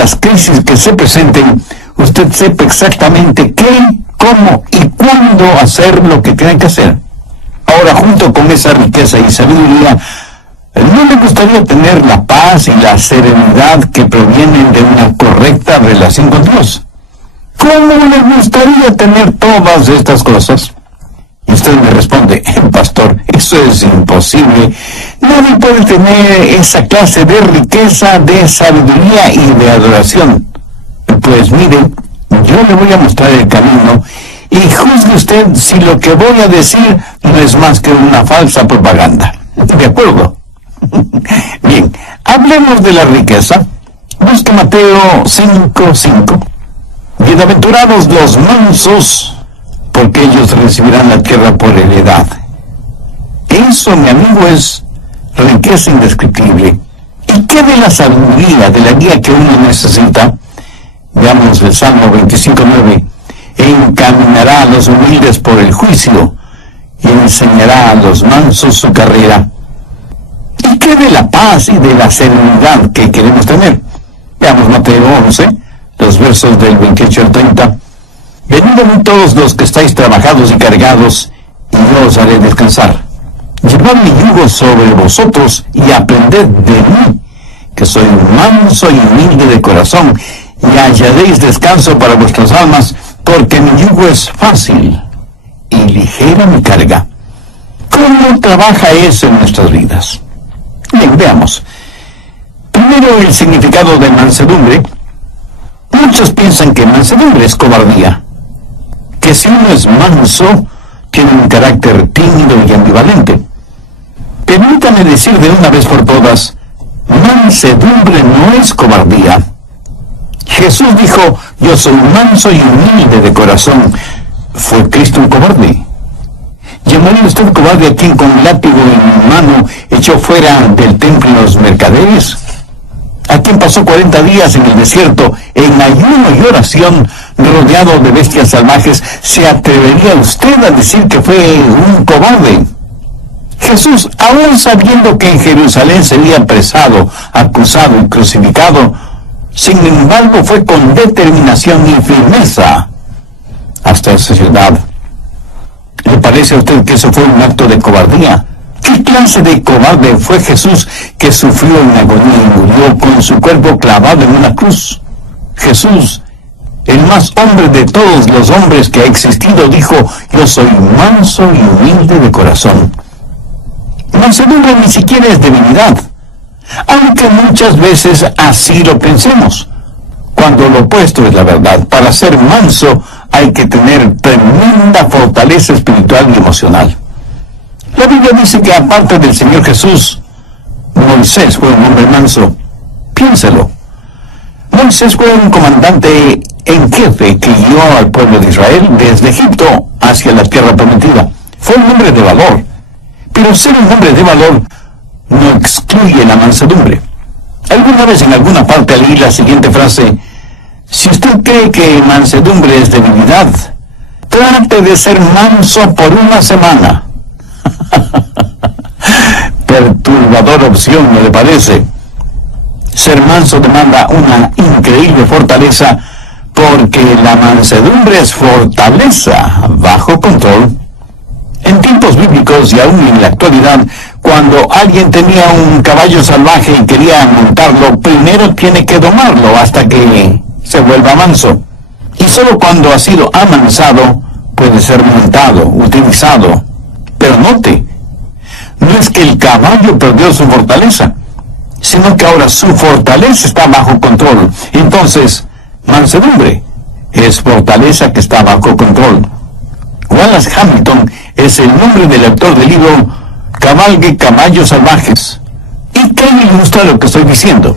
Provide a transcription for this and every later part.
las crisis que se presenten, usted sepa exactamente qué, cómo y cuándo hacer lo que tiene que hacer. Ahora, junto con esa riqueza y sabiduría, ¿no le gustaría tener la paz y la serenidad que provienen de una correcta relación con Dios? ¿Cómo le gustaría tener todas estas cosas? Y usted me responde, pastor, eso es imposible. Nadie puede tener esa clase de riqueza, de sabiduría y de adoración. Pues mire, yo le voy a mostrar el camino y juzgue usted si lo que voy a decir no es más que una falsa propaganda. ¿De acuerdo? Bien, hablemos de la riqueza. Busque Mateo 5:5. Bienaventurados los mansos, porque ellos recibirán la tierra por heredad. Eso, mi amigo, es riqueza indescriptible. ¿Y qué de la sabiduría, de la guía que uno necesita? Veamos el Salmo 25:9. Encaminará a los humildes por el juicio y enseñará a los mansos su carrera. ¿Y qué de la paz y de la serenidad que queremos tener? Veamos Mateo 11, los versos del 28 al 30. Venid a mí todos los que estáis trabajados y cargados, y yo os haré descansar. Llevad mi yugo sobre vosotros y aprended de mí, que soy manso y humilde de corazón, y hallaréis descanso para vuestras almas, porque mi yugo es fácil y ligera mi carga. ¿Cómo trabaja eso en nuestras vidas? Bien, veamos. Primero, el significado de mansedumbre. Muchos piensan que mansedumbre es cobardía, que si uno es manso, tiene un carácter tímido y ambivalente. Permítame decir de una vez por todas, mansedumbre no es cobardía. Jesús dijo, yo soy manso y humilde de corazón. ¿Fue Cristo un cobarde? ¿Llamaría usted cobarde a quien con látigo en mano echó fuera del templo los mercaderes? ¿A quien pasó 40 días en el desierto, en ayuno y oración, rodeado de bestias salvajes? ¿Se atrevería usted a decir que fue un cobarde? Jesús, aún sabiendo que en Jerusalén sería apresado, acusado y crucificado, sin embargo fue con determinación y firmeza hasta esa ciudad. ¿Le parece a usted que eso fue un acto de cobardía? ¿Qué clase de cobarde fue Jesús que sufrió en agonía y murió con su cuerpo clavado en una cruz? Jesús, el más hombre de todos los hombres que ha existido, dijo, yo soy manso y humilde de corazón. Mansedumbre ni siquiera es debilidad, aunque muchas veces así lo pensemos, cuando lo opuesto es la verdad. Para ser manso hay que tener tremenda fortaleza espiritual y emocional. La Biblia dice que aparte del Señor Jesús, Moisés fue un hombre manso. Piénselo. Moisés fue un comandante en jefe que guió al pueblo de Israel desde Egipto hacia la tierra prometida. Fue un hombre de valor. Pero ser un hombre de valor no excluye la mansedumbre. Alguna vez en alguna parte leí la siguiente frase: si usted cree que mansedumbre es debilidad, trate de ser manso por una semana. Perturbadora opción, ¿no le parece? Ser manso demanda una increíble fortaleza, porque la mansedumbre es fortaleza bajo control. En tiempos bíblicos y aún en la actualidad, cuando alguien tenía un caballo salvaje y quería montarlo, primero tiene que domarlo hasta que se vuelva manso. Y solo cuando ha sido amansado puede ser montado, utilizado. Pero note, no es que el caballo perdió su fortaleza, sino que ahora su fortaleza está bajo control. Entonces, mansedumbre es fortaleza que está bajo control. Wallace Hamilton es el nombre del autor del libro Cabalgue caballos salvajes. ¿Y qué me ilustra lo que estoy diciendo?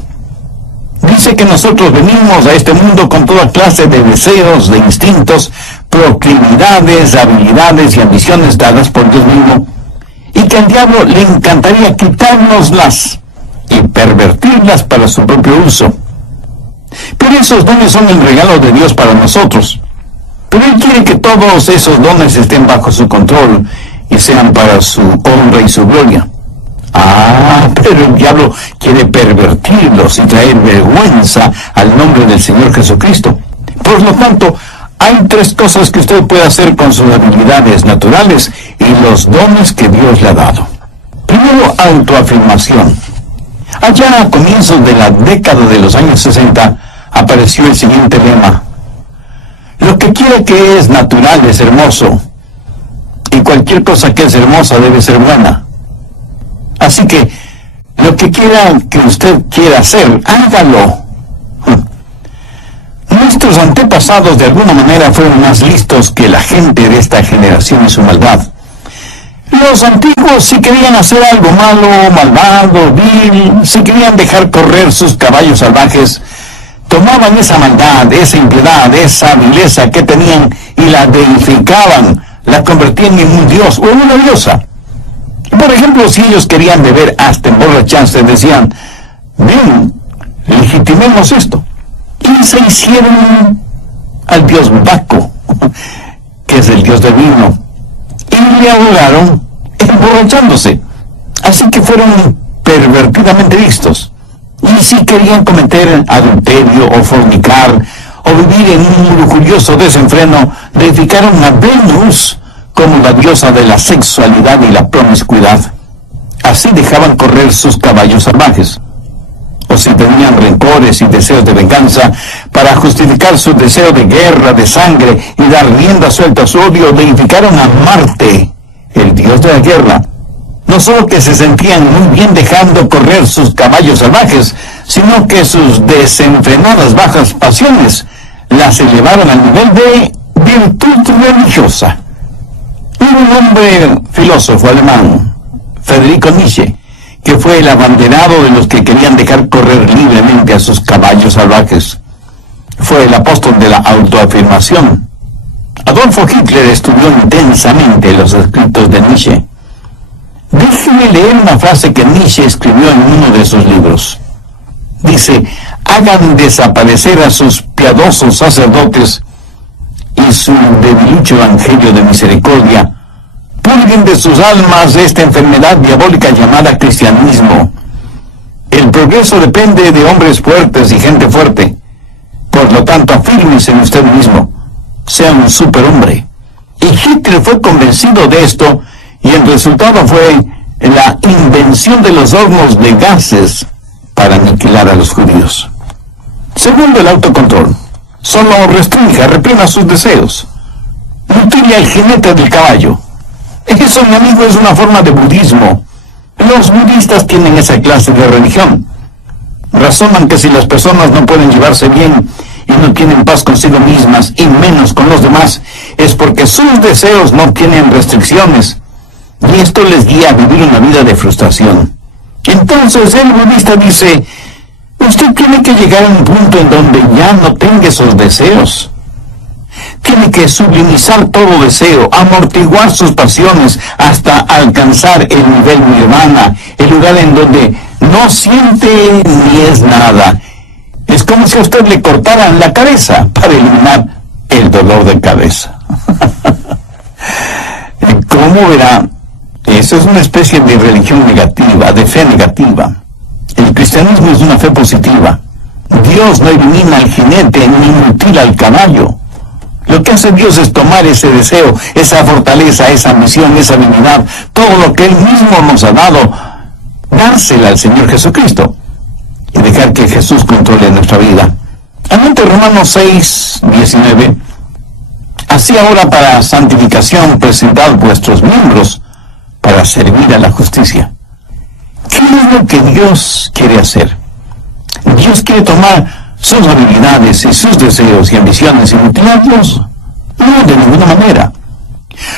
Dice que nosotros venimos a este mundo con toda clase de deseos, de instintos, proclividades, habilidades y ambiciones dadas por Dios mismo, y que al diablo le encantaría quitárnoslas y pervertirlas para su propio uso. Pero esos dones son el regalo de Dios para nosotros. Pero Él quiere que todos esos dones estén bajo su control y sean para su honra y su gloria. Pero el diablo quiere pervertirlos y traer vergüenza al nombre del Señor Jesucristo. Por lo tanto, hay tres cosas que usted puede hacer con sus habilidades naturales y los dones que Dios le ha dado. Primero, autoafirmación. Allá a comienzos de la década de los años 60, apareció el siguiente lema: lo que quiera que es natural es hermoso, y cualquier cosa que es hermosa debe ser buena. Así que, lo que quiera que usted quiera hacer, hágalo. Nuestros antepasados de alguna manera fueron más listos que la gente de esta generación y su maldad. Los antiguos, si querían hacer algo malo, malvado, vil, si querían dejar correr sus caballos salvajes, tomaban esa maldad, esa impiedad, esa vileza que tenían y la deificaban, la convertían en un dios o en una diosa. Por ejemplo, si ellos querían beber hasta emborracharse, decían: bien, legitimemos esto. Y se hicieron al dios Baco, que es el dios del vino, y le ahogaron emborrachándose. Así que fueron pervertidamente vistos. Y si querían cometer adulterio o fornicar o vivir en un lujurioso desenfreno, deificaron a Venus como la diosa de la sexualidad y la promiscuidad. Así dejaban correr sus caballos salvajes. O si tenían rencores y deseos de venganza, para justificar su deseo de guerra, de sangre y dar rienda suelta a su odio, deificaron a Marte, el dios de la guerra. No solo que se sentían muy bien dejando correr sus caballos salvajes, sino que sus desenfrenadas bajas pasiones las elevaron al nivel de virtud religiosa. Hubo un hombre filósofo alemán, Friedrich Nietzsche, que fue el abanderado de los que querían dejar correr libremente a sus caballos salvajes. Fue el apóstol de la autoafirmación. Adolfo Hitler estudió intensamente los escritos de Nietzsche. Déjeme leer una frase que Nietzsche escribió en uno de sus libros. Dice: hagan desaparecer a sus piadosos sacerdotes y su debilucho evangelio de misericordia. Purguen de sus almas esta enfermedad diabólica llamada cristianismo. El progreso depende de hombres fuertes y gente fuerte. Por lo tanto, afírmese en usted mismo. Sea un superhombre. Y Hitler fue convencido de esto, y el resultado fue la invención de los hornos de gases para aniquilar a los judíos. Segundo, el autocontrol. Solo restrinja, reprima sus deseos. Mutile al jinete del caballo. Eso, mi amigo, es una forma de budismo. Los budistas tienen esa clase de religión. Razonan que si las personas no pueden llevarse bien y no tienen paz consigo mismas y menos con los demás, es porque sus deseos no tienen restricciones, y esto les guía a vivir una vida de frustración. Entonces el budista dice: usted tiene que llegar a un punto en donde ya no tenga esos deseos. Tiene que sublimizar todo deseo, amortiguar sus pasiones hasta alcanzar el nivel nirvana, el lugar en donde no siente ni es nada. Es como si a usted le cortaran la cabeza para eliminar el dolor de cabeza. ¿Cómo verá? Eso es una especie de religión negativa, de fe negativa. El cristianismo es una fe positiva. Dios no elimina al jinete ni mutila al caballo. Lo que hace Dios es tomar ese deseo, esa fortaleza, esa ambición, esa habilidad, todo lo que Él mismo nos ha dado, dársela al Señor Jesucristo y dejar que Jesús controle nuestra vida. Adelante, Romanos 6, 19. Así ahora, para santificación, presentad vuestros miembros para servir a la justicia. ¿Qué es lo que Dios quiere hacer? Dios quiere tomar sus habilidades y sus deseos y ambiciones y mutilarlos. No, de ninguna manera.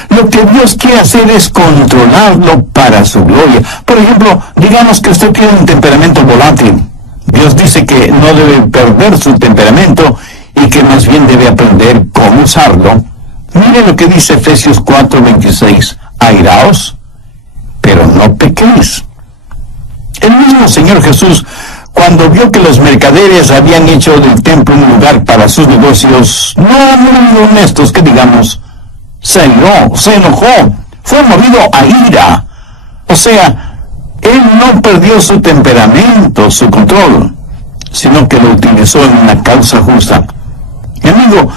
Lo que Dios quiere hacer es controlarlo para su gloria. Por ejemplo, digamos que usted tiene un temperamento volátil. Dios dice que no debe perder su temperamento y que más bien debe aprender cómo usarlo. Mire lo que dice Efesios 4:26. Airaos, pero no pequéis. El mismo Señor Jesús, cuando vio que los mercaderes habían hecho del templo un lugar para sus negocios, no muy honestos, que digamos, se enojó, fue movido a ira. O sea, Él no perdió su temperamento, su control, sino que lo utilizó en una causa justa. Mi amigo,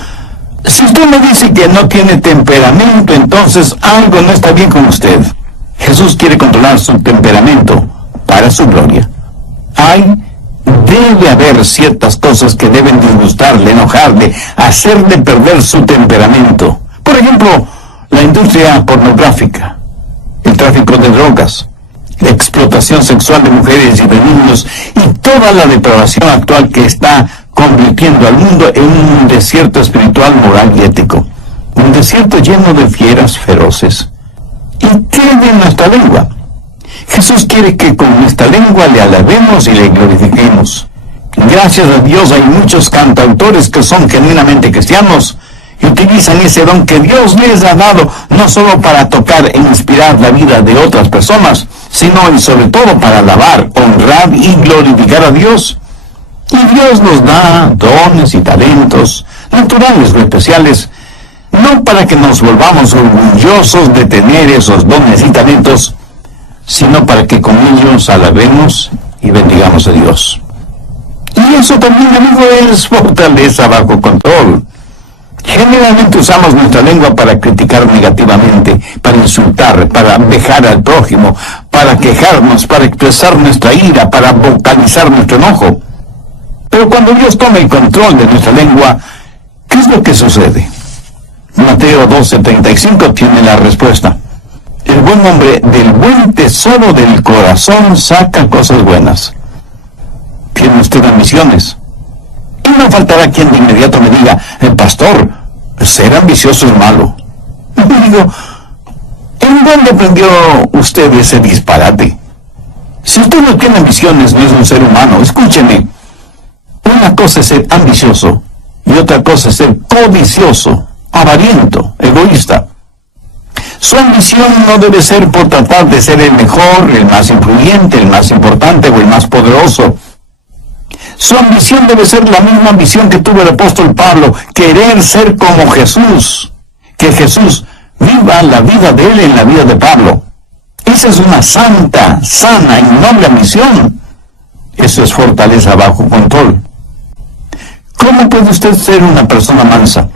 si usted me dice que no tiene temperamento, entonces algo no está bien con usted. Jesús quiere controlar su temperamento para su gloria. Debe haber ciertas cosas que deben disgustarle, enojarle, hacerle perder su temperamento. Por ejemplo, la industria pornográfica, el tráfico de drogas, la explotación sexual de mujeres y de niños y toda la depravación actual que está convirtiendo al mundo en un desierto espiritual, moral y ético. Un desierto lleno de fieras feroces. ¿Y qué de nuestra lengua? Jesús quiere que con nuestra lengua le alabemos y le glorifiquemos. Gracias a Dios hay muchos cantautores que son genuinamente cristianos y utilizan ese don que Dios les ha dado no solo para tocar e inspirar la vida de otras personas, sino y sobre todo para alabar, honrar y glorificar a Dios. Y Dios nos da dones y talentos, naturales o especiales, no para que nos volvamos orgullosos de tener esos dones y talentos, sino para que con ellos alabemos y bendigamos a Dios. Y eso también, amigo, es fortaleza bajo control. Generalmente usamos nuestra lengua para criticar negativamente, para insultar, para vejar al prójimo, para quejarnos, para expresar nuestra ira, para vocalizar nuestro enojo. Pero cuando Dios toma el control de nuestra lengua, ¿qué es lo que sucede? Mateo 12:35 tiene la respuesta. El buen hombre del buen tesoro del corazón saca cosas buenas. ¿Tiene usted ambiciones? Y no faltará quien de inmediato me diga, pastor, ser ambicioso es malo. Y digo, ¿en dónde aprendió usted ese disparate? Si usted no tiene ambiciones, no es un ser humano. Escúcheme, una cosa es ser ambicioso y otra cosa es ser codicioso, avariento, egoísta. Su ambición no debe ser por tratar de ser el mejor, el más influyente, el más importante o el más poderoso. Su ambición debe ser la misma ambición que tuvo el apóstol Pablo, querer ser como Jesús, que Jesús viva la vida de él en la vida de Pablo. Esa es una santa, sana y noble ambición. Eso es fortaleza bajo control. ¿Cómo puede usted ser una persona mansa?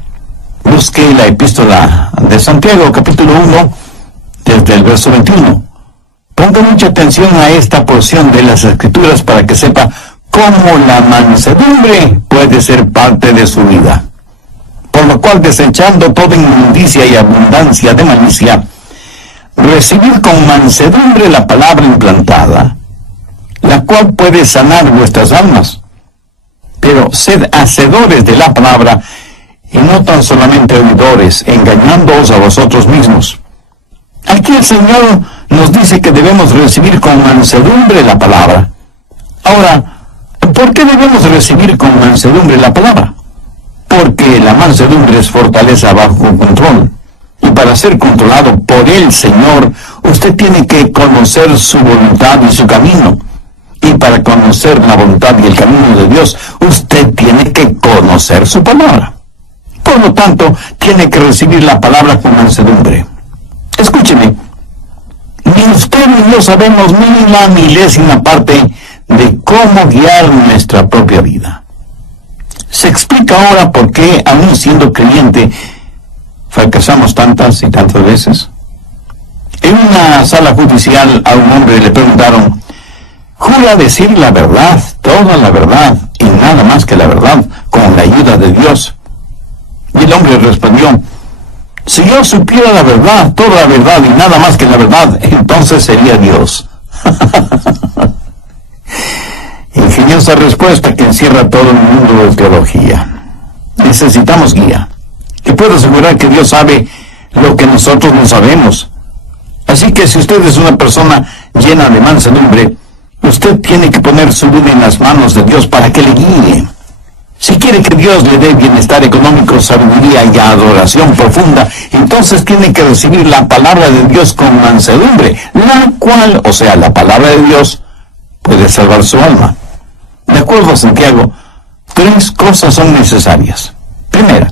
Busque la epístola de Santiago, capítulo 1, desde el verso 21. Ponga mucha atención a esta porción de las Escrituras para que sepa cómo la mansedumbre puede ser parte de su vida. Por lo cual, desechando toda inmundicia y abundancia de malicia, recibid con mansedumbre la palabra implantada, la cual puede sanar vuestras almas. Pero sed hacedores de la palabra, y no tan solamente oidores, engañándoos a vosotros mismos. Aquí el Señor nos dice que debemos recibir con mansedumbre la palabra. Ahora, ¿por qué debemos recibir con mansedumbre la palabra? Porque la mansedumbre es fortaleza bajo control. Y para ser controlado por el Señor, usted tiene que conocer su voluntad y su camino. Y para conocer la voluntad y el camino de Dios, usted tiene que conocer su palabra. Por lo tanto, tiene que recibir la palabra con mansedumbre. Escúcheme, ni usted ni yo sabemos ni la milésima parte de cómo guiar nuestra propia vida. Se explica ahora por qué, aún siendo creyente, fracasamos tantas y tantas veces. En una sala judicial a un hombre le preguntaron, ¿jura decir la verdad, toda la verdad y nada más que la verdad, con la ayuda de Dios? Y el hombre respondió, si yo supiera la verdad, toda la verdad y nada más que la verdad, entonces sería Dios. Ingeniosa respuesta que encierra todo el mundo de teología. Necesitamos guía. Y puedo asegurar que Dios sabe lo que nosotros no sabemos. Así que si usted es una persona llena de mansedumbre, usted tiene que poner su vida en las manos de Dios para que le guíe. Si quiere que Dios le dé bienestar económico, sabiduría y adoración profunda, entonces tiene que recibir la palabra de Dios con mansedumbre, la cual, o sea, la palabra de Dios, puede salvar su alma. De acuerdo a Santiago, 3 cosas son necesarias. Primera,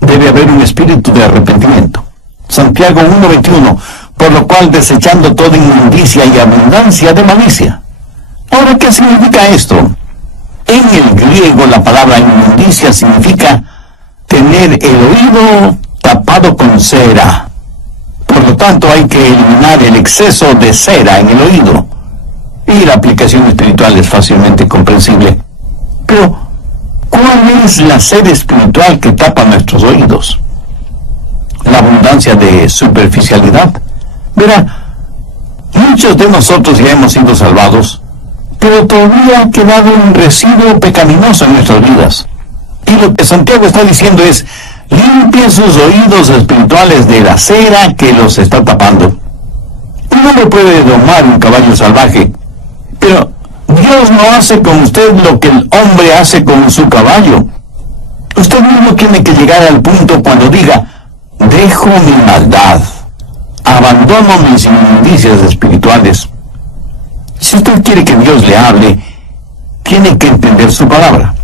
debe haber un espíritu de arrepentimiento. Santiago 1:21, por lo cual desechando toda inmundicia y abundancia de malicia. Ahora, ¿qué significa esto? En el griego la palabra inmundicia significa tener el oído tapado con cera. Por lo tanto, hay que eliminar el exceso de cera en el oído. Y la aplicación espiritual es fácilmente comprensible. Pero, ¿cuál es la cera espiritual que tapa nuestros oídos? La abundancia de superficialidad. Verá, muchos de nosotros ya hemos sido salvados, pero todavía ha quedado un residuo pecaminoso en nuestras vidas. Y lo que Santiago está diciendo es, limpie sus oídos espirituales de la cera que los está tapando. Un hombre puede domar un caballo salvaje, pero Dios no hace con usted lo que el hombre hace con su caballo. Usted mismo tiene que llegar al punto cuando diga, dejo mi maldad, abandono mis inmundicias espirituales. Si usted quiere que Dios le hable, tiene que entender su palabra.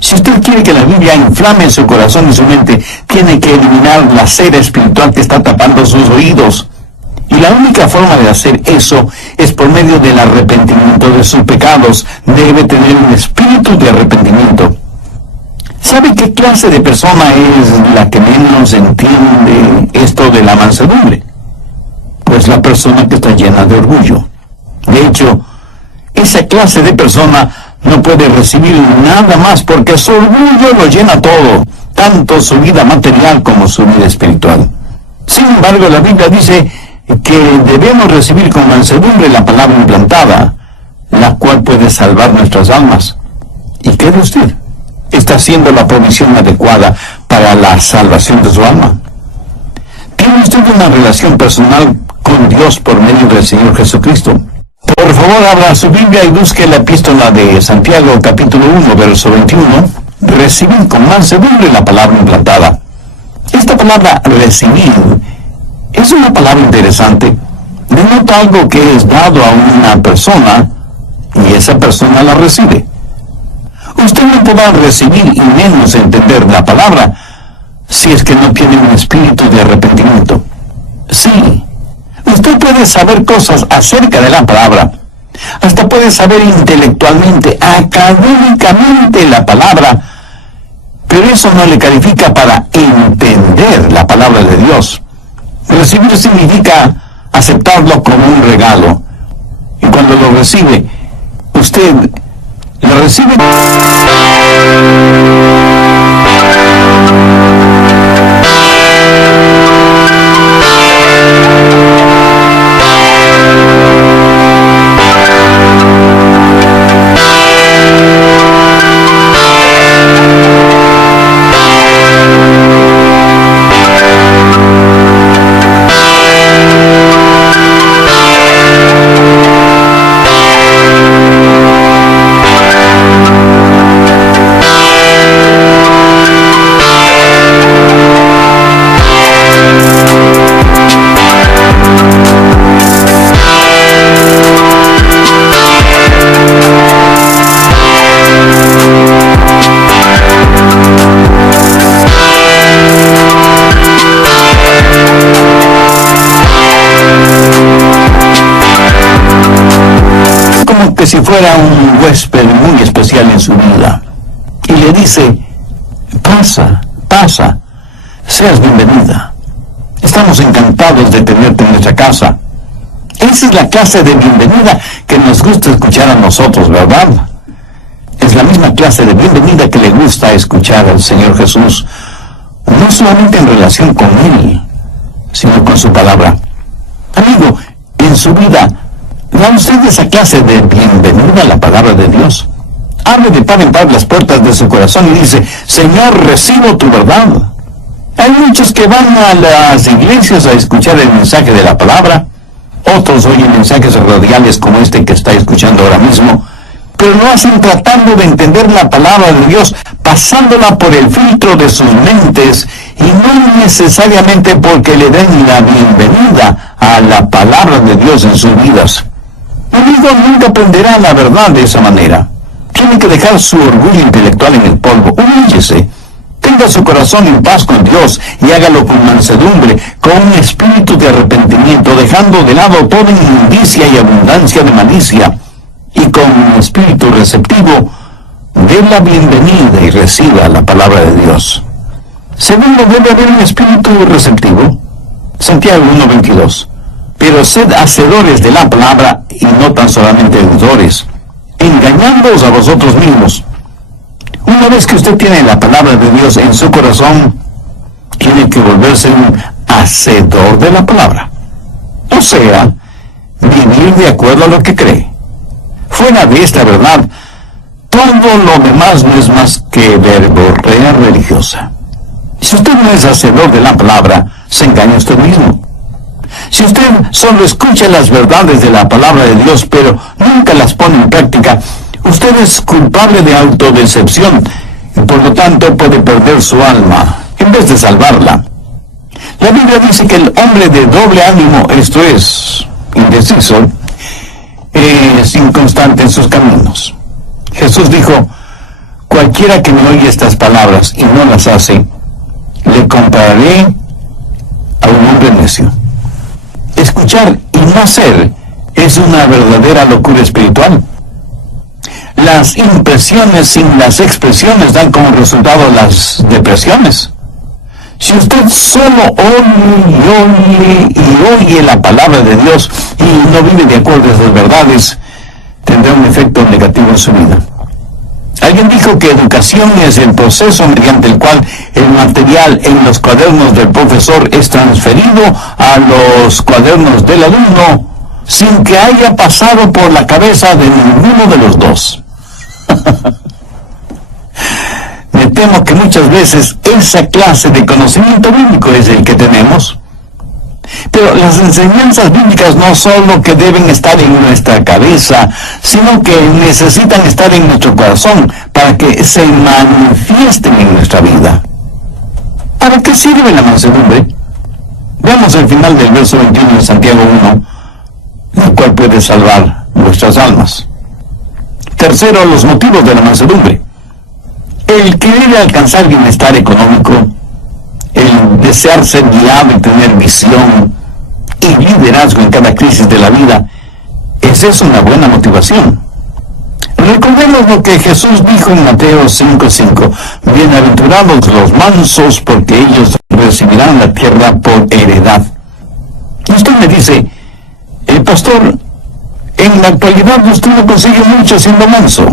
Si usted quiere que la Biblia inflame su corazón y su mente, tiene que eliminar la cera espiritual que está tapando sus oídos. Y la única forma de hacer eso es por medio del arrepentimiento de sus pecados. Debe tener un espíritu de arrepentimiento. ¿Sabe qué clase de persona es la que menos entiende esto de la mansedumbre? Pues la persona que está llena de orgullo. De hecho, esa clase de persona no puede recibir nada más porque su orgullo lo llena todo, tanto su vida material como su vida espiritual. Sin embargo, la Biblia dice que debemos recibir con mansedumbre la palabra implantada, la cual puede salvar nuestras almas. ¿Y qué de usted? ¿Está haciendo la provisión adecuada para la salvación de su alma? ¿Tiene usted una relación personal con Dios por medio del Señor Jesucristo? Por favor, abra su Biblia y busque la epístola de Santiago, capítulo 1, verso 21. Recibir con mansedumbre la palabra implantada. Esta palabra recibir es una palabra interesante. Denota algo que es dado a una persona y esa persona la recibe. Usted no podrá recibir y menos entender la palabra si es que no tiene un espíritu de arrepentimiento. Sí, usted puede saber cosas acerca de la palabra, hasta puede saber intelectualmente, académicamente la palabra, pero eso no le califica para entender la palabra de Dios. Recibir significa aceptarlo como un regalo, y cuando lo recibe, usted lo recibe. Que si fuera un huésped muy especial en su vida y le dice, pasa, seas bienvenida, estamos encantados de tenerte en nuestra casa. Esa es la clase de bienvenida que nos gusta escuchar a nosotros, ¿verdad? Es la misma clase de bienvenida que le gusta escuchar al Señor Jesús, no solamente en relación con Él, sino con su palabra. Amigo, en su vida, ¿da usted esa clase de bienvenida a la palabra de Dios? Abre de par en par las puertas de su corazón y dice, Señor, recibo tu verdad. Hay muchos que van a las iglesias a escuchar el mensaje de la palabra, otros oyen mensajes radiales como este que está escuchando ahora mismo, pero lo hacen tratando de entender la palabra de Dios, pasándola por el filtro de sus mentes, y no necesariamente porque le den la bienvenida a la palabra de Dios en sus vidas. Amigo, nunca aprenderá la verdad de esa manera. Tiene que dejar su orgullo intelectual en el polvo. Humíllese. Tenga ponga su corazón en paz con Dios y hágalo con mansedumbre, con un espíritu de arrepentimiento, dejando de lado toda inmundicia y abundancia de malicia, y con un espíritu receptivo, dé la bienvenida y reciba la palabra de Dios. Segundo, debe haber un espíritu receptivo. Santiago 1:22. Pero sed hacedores de la palabra y no tan solamente oidores, engañándoos a vosotros mismos. Una vez que usted tiene la palabra de Dios en su corazón, tiene que volverse un hacedor de la palabra. O sea, vivir de acuerdo a lo que cree. Fuera de esta verdad, todo lo demás no es más que verborrea religiosa. Si usted no es hacedor de la palabra, se engaña usted mismo. Si usted solo escucha las verdades de la palabra de Dios, pero nunca las pone en práctica, usted es culpable de autodecepción y por lo tanto puede perder su alma en vez de salvarla. La Biblia dice que el hombre de doble ánimo, esto es, indeciso, es inconstante en sus caminos. Jesús dijo: cualquiera que me oye estas palabras y no las hace, le compararé a un hombre necio. Escuchar y no hacer es una verdadera locura espiritual. Las impresiones sin las expresiones dan como resultado las depresiones. Si usted solo oye la palabra de Dios y no vive de acuerdo a esas verdades, tendrá un efecto negativo en su vida. Alguien dijo que educación es el proceso mediante el cual el material en los cuadernos del profesor es transferido a los cuadernos del alumno sin que haya pasado por la cabeza de ninguno de los dos. Me temo que muchas veces esa clase de conocimiento bíblico es el que tenemos. Pero las enseñanzas bíblicas no solo que deben estar en nuestra cabeza, sino que necesitan estar en nuestro corazón para que se manifiesten en nuestra vida. ¿Para qué sirve la mansedumbre? Veamos el final del verso 21 de Santiago 1, el cual puede salvar nuestras almas. Tercero, los motivos de la mansedumbre. El querer alcanzar bienestar económico, el desear ser guiado y tener visión y liderazgo en cada crisis de la vida, esa es una buena motivación. Recordemos lo que Jesús dijo en Mateo 5:5: bienaventurados los mansos, porque ellos recibirán la tierra por heredad. Y usted me dice: pastor, en la actualidad usted no consigue mucho siendo manso.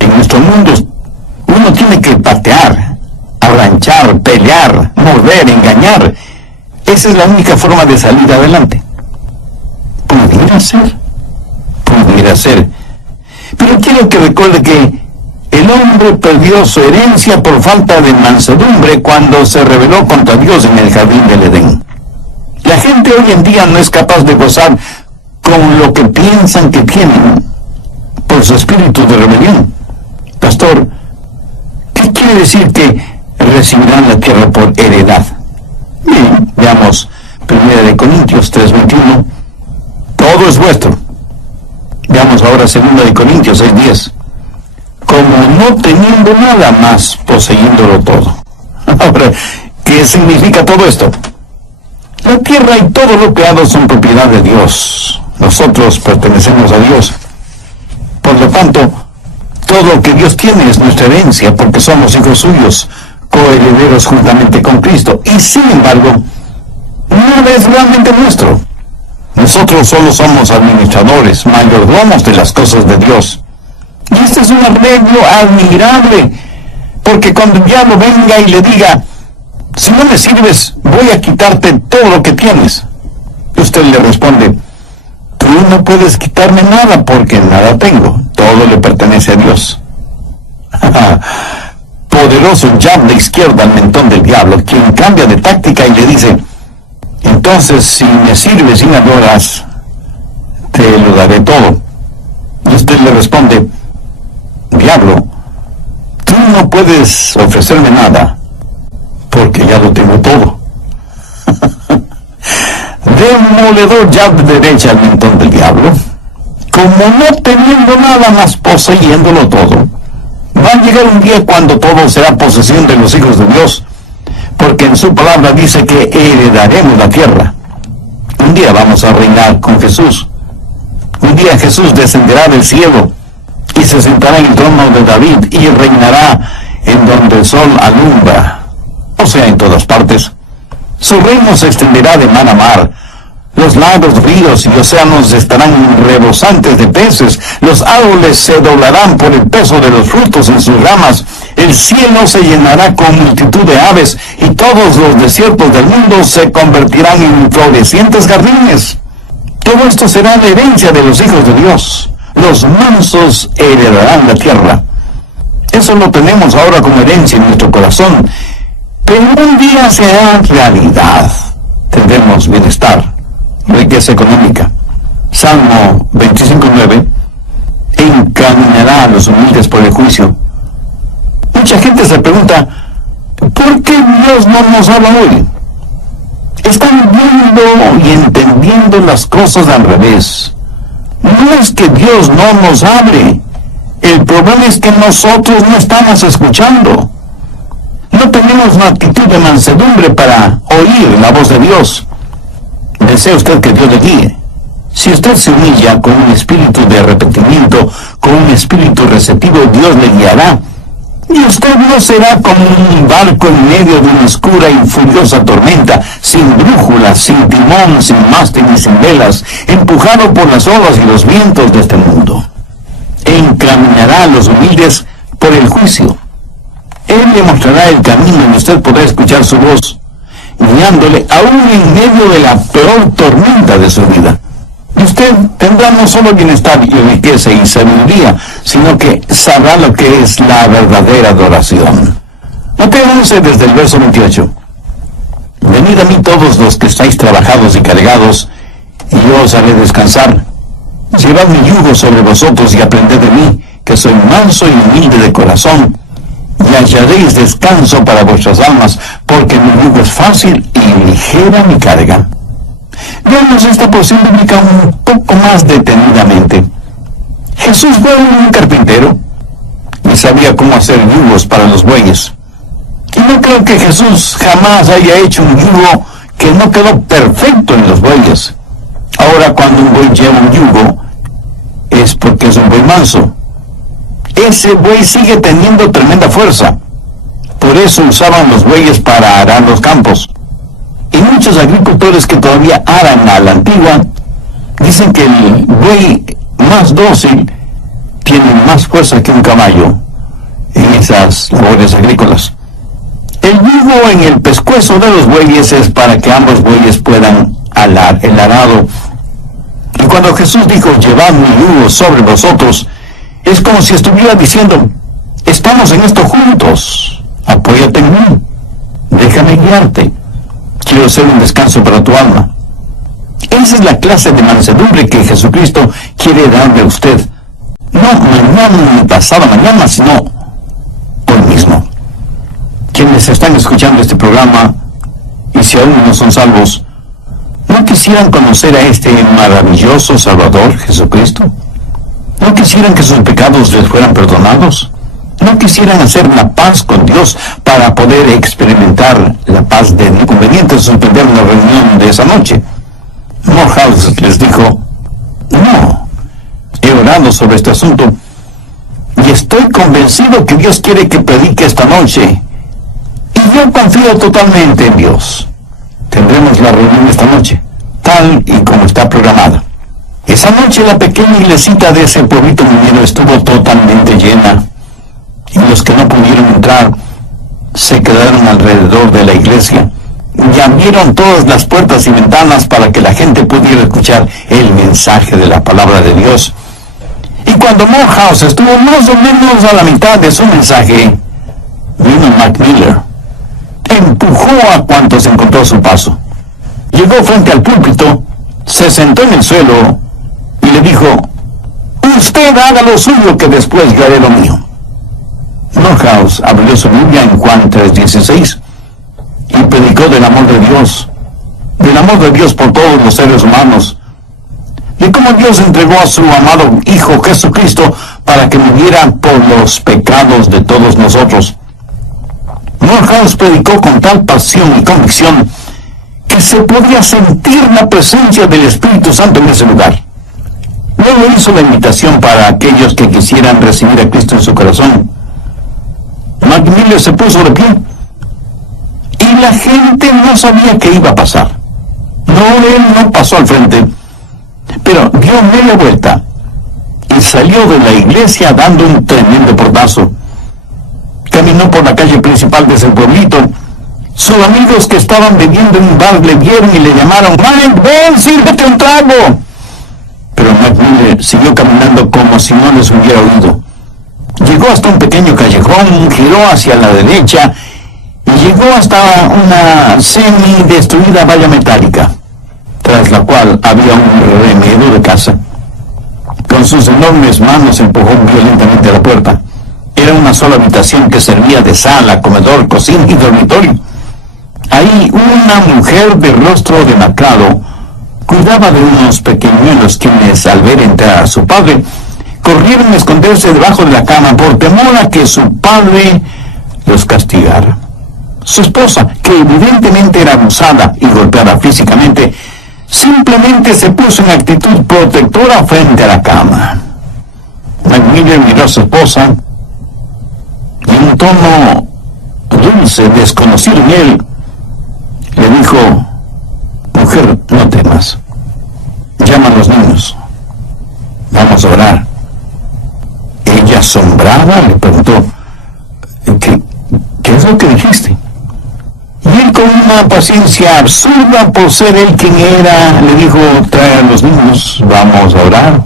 En nuestro mundo uno tiene que patear, arranchar, pelear, morder, engañar. Esa es la única forma de salir adelante. Pudiera ser. Pero quiero que recuerde que el hombre perdió su herencia por falta de mansedumbre cuando se rebeló contra Dios en el jardín del Edén. La gente hoy en día no es capaz de gozar con lo que piensan que tienen por su espíritu de rebelión. Pastor, ¿qué quiere decir que recibirán la tierra por heredad? Bien, veamos 1 Corintios 3:21. Todo es vuestro. Veamos ahora 2 Corintios 6:10. Como no teniendo nada más, poseyéndolo todo. Ahora, ¿qué significa todo esto? La tierra y todo lo creado son propiedad de Dios. Nosotros pertenecemos a Dios. Por lo tanto, todo lo que Dios tiene es nuestra herencia, porque somos hijos suyos, coherederos juntamente con Cristo. Y sin embargo, nada es realmente nuestro. Nosotros solo somos administradores, mayordomos de las cosas de Dios. Y este es un arreglo admirable, porque cuando el diablo venga y le diga: si no me sirves, voy a quitarte todo lo que tienes, usted le responde: tú no puedes quitarme nada porque nada tengo, todo le pertenece a Dios. Poderoso jab de izquierda al mentón del diablo, quien cambia de táctica y le dice: entonces, si me sirves y me adoras, te lo daré todo. Y usted le responde: diablo, tú no puedes ofrecerme nada, porque ya lo tengo todo. Demoledor jab de derecha al mentón del diablo. Como no teniendo nada más, poseyéndolo todo, va a llegar un día cuando todo será posesión de los hijos de Dios, porque en su palabra dice que heredaremos la tierra. Un día vamos a reinar con Jesús. Un día Jesús descenderá del cielo y se sentará en el trono de David y reinará en donde el sol alumbra, o sea, en todas partes. Su reino se extenderá de mar a mar. Los lagos, ríos y océanos estarán rebosantes de peces. Los árboles se doblarán por el peso de los frutos en sus ramas. El cielo se llenará con multitud de aves y todos los desiertos del mundo se convertirán en florecientes jardines. Todo esto será la herencia de los hijos de Dios. Los mansos heredarán la tierra. Eso lo tenemos ahora como herencia en nuestro corazón. Pero un día será realidad. Tendremos bienestar, riqueza económica. Salmo 25:9. Encaminará a los humildes por el juicio. Mucha gente se pregunta, ¿por qué Dios no nos habla hoy? Están viendo y entendiendo las cosas al revés. No es que Dios no nos hable. El problema es que nosotros no estamos escuchando. No tenemos una actitud de mansedumbre para oír la voz de Dios. Desea usted que Dios le guíe. Si usted se humilla con un espíritu de arrepentimiento, con un espíritu receptivo, Dios le guiará. Y usted no será como un barco en medio de una oscura y furiosa tormenta, sin brújula, sin timón, sin mástil ni sin velas, empujado por las olas y los vientos de este mundo. Encaminará a los humildes por el juicio. Él le mostrará el camino y usted podrá escuchar su voz, guiándole aún en medio de la peor tormenta de su vida. Y usted tendrá no solo bienestar y riqueza y sabiduría, sino que sabrá lo que es la verdadera adoración. Mateo 11 desde el verso 28. Venid a mí todos los que estáis trabajados y cargados, y yo os haré descansar. Llevad mi yugo sobre vosotros y aprended de mí, que soy manso y humilde de corazón, y hallaréis descanso para vuestras almas, porque mi yugo es fácil y ligera mi carga. Veamos esta porción bíblica un poco más detenidamente. Jesús fue un carpintero y sabía cómo hacer yugos para los bueyes. Y no creo que Jesús jamás haya hecho un yugo que no quedó perfecto en los bueyes. Ahora, cuando un buey lleva un yugo, es porque es un buey manso. Ese buey sigue teniendo tremenda fuerza. Por eso usaban los bueyes para arar los campos. Y muchos agricultores que todavía aran a la antigua dicen que el buey más dócil tiene más fuerza que un caballo en esas labores agrícolas. El yugo en el pescuezo de los bueyes es para que ambos bueyes puedan alar el arado. Y cuando Jesús dijo, llevad mi yugo sobre vosotros, es como si estuviera diciendo, estamos en esto juntos, apóyate en mí, déjame guiarte. Quiero ser un descanso para tu alma. Esa es la clase de mansedumbre que Jesucristo quiere darle a usted. No mañana ni pasado mañana, sino hoy mismo. Quienes están escuchando este programa, y si aún no son salvos, ¿no quisieran conocer a este maravilloso Salvador, Jesucristo? ¿No quisieran que sus pecados les fueran perdonados? ¿No quisieran hacer la paz con Dios para poder experimentar la paz de inconveniente suspender la reunión de esa noche? Morehouse les dijo, no, he orado sobre este asunto y estoy convencido que Dios quiere que predique esta noche. Y yo confío totalmente en Dios. Tendremos la reunión esta noche, tal y como está programada. Esa noche la pequeña iglesita de ese pueblito minero estuvo totalmente llena. Y los que no pudieron entrar se quedaron alrededor de la iglesia y abrieron todas las puertas y ventanas para que la gente pudiera escuchar el mensaje de la palabra de Dios. Y cuando Morehouse estuvo más o menos a la mitad de su mensaje, vino Mac Miller, empujó a cuantos encontró a su paso, llegó frente al púlpito, se sentó en el suelo y le dijo, usted haga lo suyo que después yo haré lo mío. Morehouse abrió su Biblia en Juan 3:16 y predicó del amor de Dios por todos los seres humanos, de cómo Dios entregó a su amado Hijo Jesucristo para que muriera por los pecados de todos nosotros. Morehouse predicó con tal pasión y convicción que se podía sentir la presencia del Espíritu Santo en ese lugar. Luego hizo la invitación para aquellos que quisieran recibir a Cristo en su corazón. Mac Miller se puso de pie y la gente no sabía qué iba a pasar. Él no pasó al frente, pero dio media vuelta y salió de la iglesia dando un tremendo portazo. Caminó por la calle principal de ese pueblito. Sus amigos que estaban bebiendo en un bar le vieron y le llamaron: «Mike, ven, sírvete un trago». Pero Mac Miller siguió caminando como si no les hubiera oído. Llegó hasta un pequeño callejón, giró hacia la derecha y llegó hasta una semi-destruida valla metálica, tras la cual había un remedo de casa. Con sus enormes manos empujó violentamente a la puerta. Era una sola habitación que servía de sala, comedor, cocina y dormitorio. Ahí una mujer de rostro demacrado cuidaba de unos pequeñuelos quienes, al ver entrar a su padre, corrieron a esconderse debajo de la cama por temor a que su padre los castigara. Su esposa, que evidentemente era abusada y golpeada físicamente, simplemente se puso en actitud protectora frente a la cama. Mac Miller miró a su esposa y en un tono dulce, desconocido en él, le dijo: «Mujer, no temas. Llama a los niños. Vamos a orar». Ella, asombrada, le preguntó: ¿Qué es lo que dijiste? Y él, con una paciencia absurda por ser él quien era, le dijo: «Trae a los niños, vamos a orar».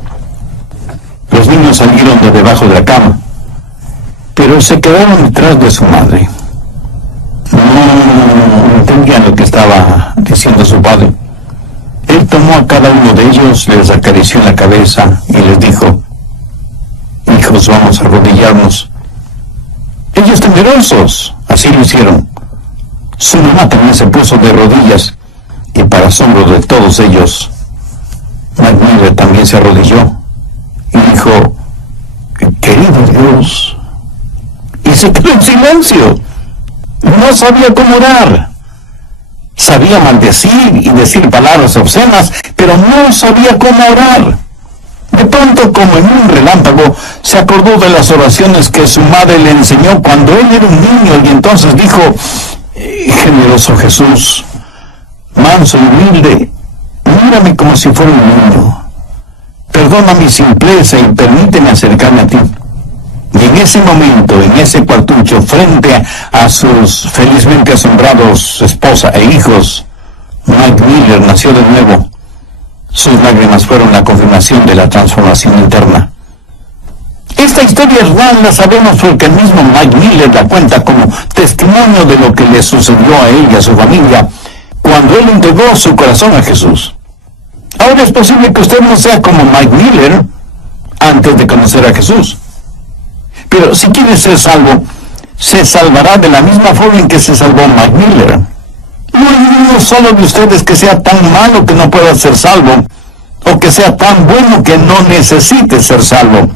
Los niños salieron de debajo de la cama, pero se quedaron detrás de su madre. No entendían lo que estaba diciendo su padre. Él tomó a cada uno de ellos, les acarició en la cabeza y les dijo: «Hijos, vamos a arrodillarnos». Ellos, temerosos, así lo hicieron. Su mamá también se puso de rodillas y, para asombro de todos ellos, Mac Miller también se arrodilló y dijo: «Querido Dios». Y se quedó en silencio. No sabía cómo orar. Sabía maldecir y decir palabras obscenas, pero no sabía cómo orar. De pronto, como en un relámpago, se acordó de las oraciones que su madre le enseñó cuando él era un niño, y entonces dijo: «Generoso Jesús, manso y humilde, mírame como si fuera un niño. Perdona mi simpleza y permíteme acercarme a ti». Y en ese momento, en ese cuartucho, frente a sus felizmente asombrados esposa e hijos, Mac Miller nació de nuevo. Sus lágrimas fueron la confirmación de la transformación interna. Esta historia es real, la sabemos porque el mismo Mac Miller la cuenta como testimonio de lo que le sucedió a él y a su familia cuando él entregó su corazón a Jesús. Ahora es posible que usted no sea como Mac Miller antes de conocer a Jesús. Pero si quiere ser salvo, se salvará de la misma forma en que se salvó Mac Miller. No hay uno solo de ustedes que sea tan malo que no pueda ser salvo, o que sea tan bueno que no necesite ser salvo.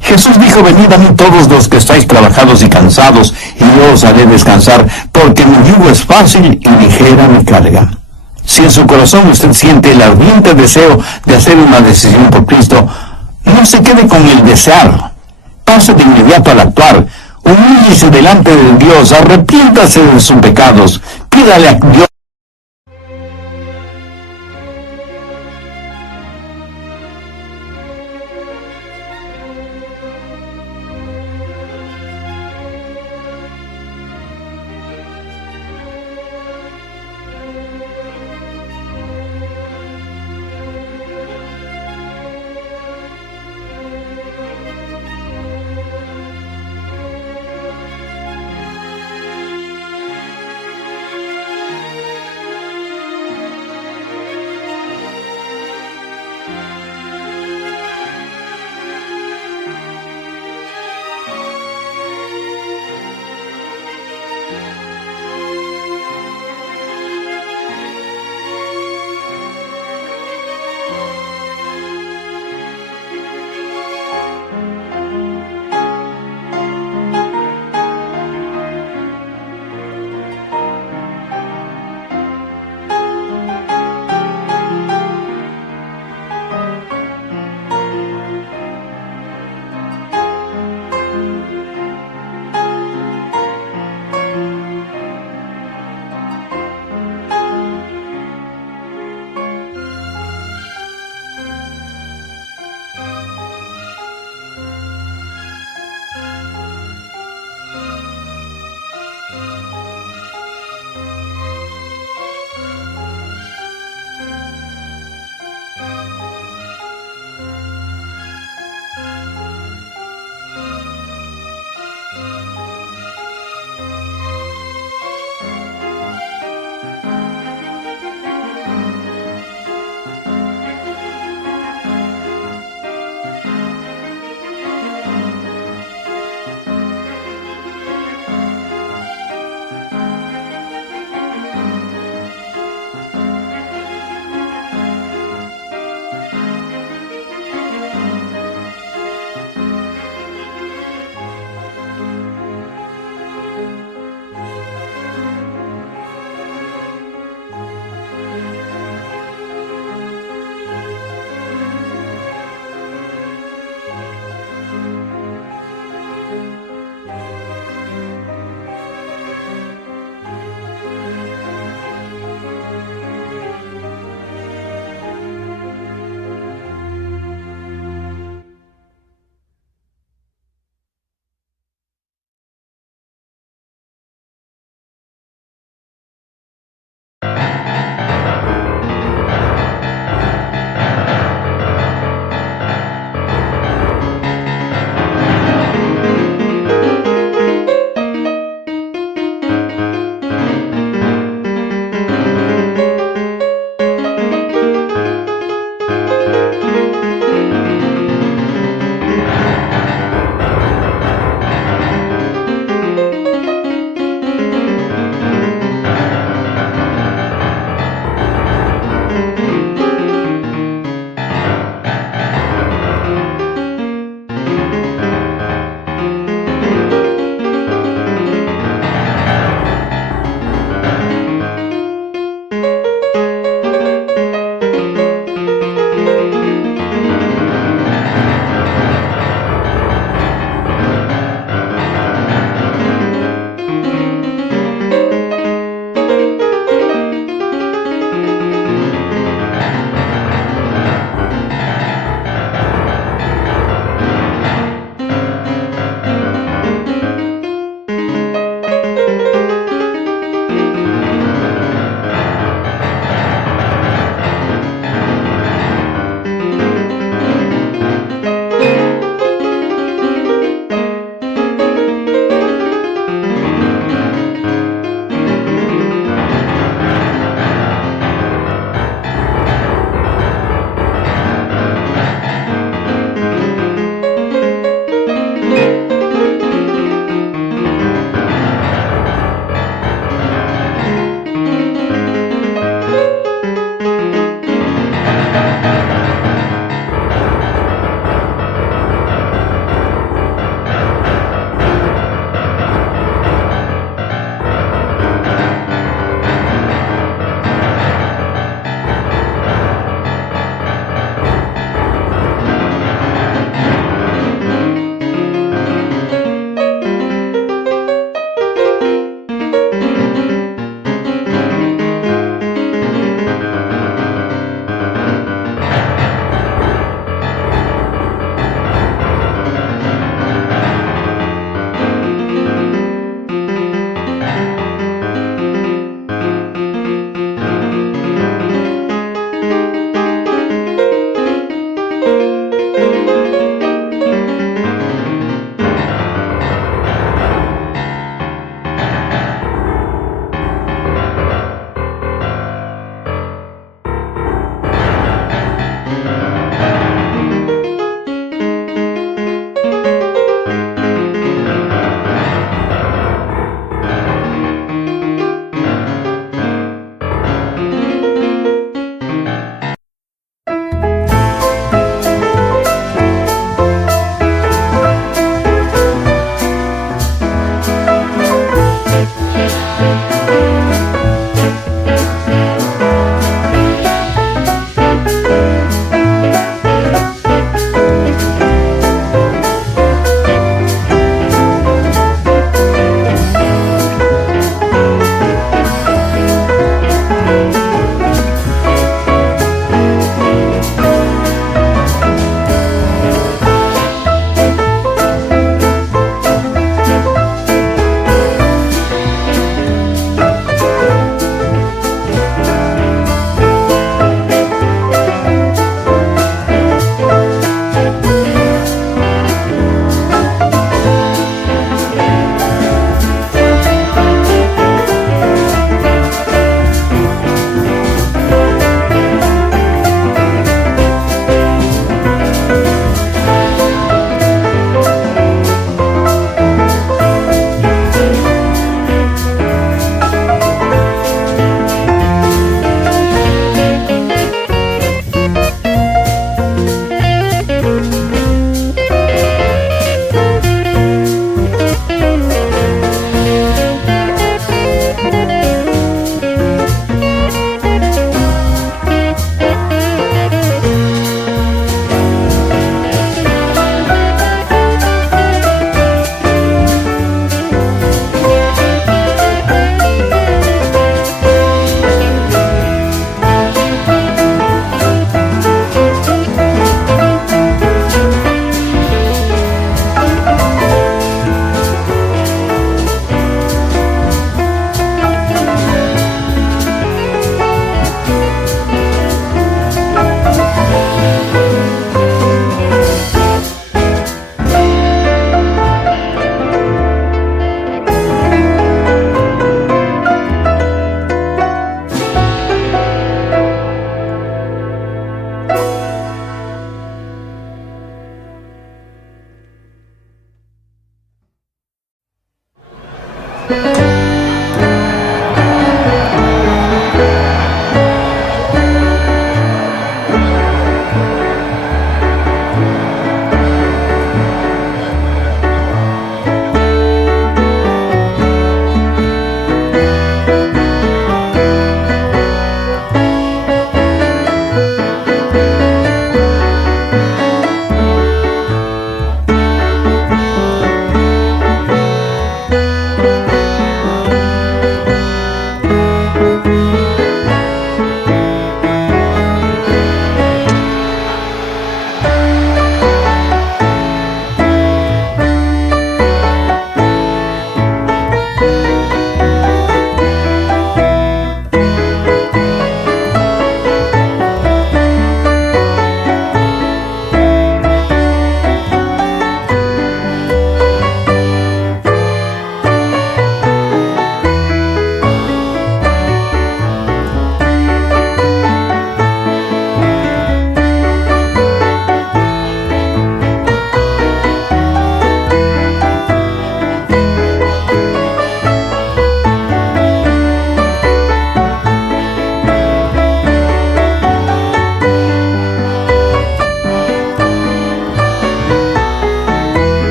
Jesús dijo: «Venid a mí todos los que estáis trabajados y cansados, y yo os haré descansar, porque mi yugo es fácil y ligera mi carga». Si en su corazón usted siente el ardiente deseo de hacer una decisión por Cristo, no se quede con el desear. Pase de inmediato al actuar. Humíllese delante de Dios, arrepiéntase de sus pecados, pídale a Dios